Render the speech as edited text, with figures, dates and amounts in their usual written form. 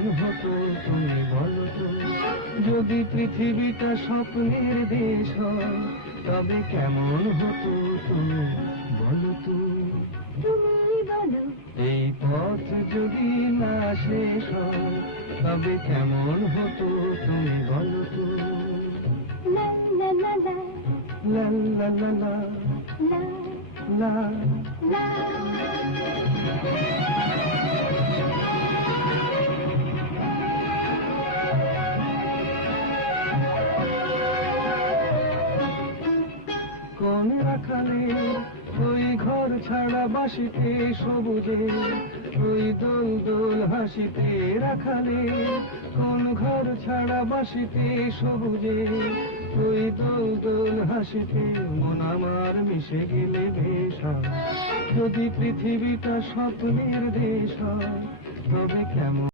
কেমন হতো তুমি বলো তো? যদি পৃথিবীটা স্বপ্নের দেশ হয়, তবে কেমন হতো তুমি বলো তো? তুমি বলো। এই পথ যদি না শেষ হয়, তবে কেমন হতো তুমি বলো তো? লা লা লা লা লা লা লা লা লা লা। লা। কোন রাখালে ওই ঘর ছাড়া বাসিতে সবুজে, ওই দোল দোল হাসিতে রাখালে, কোন ঘর ছাড়া বাসিতে সবুজে, ওই দোল দোল হাসিতে মন আমার মিশে গেলে বেশ হয়। যদি পৃথিবীটা স্বপ্নের দেশ হয়, তবে কেমন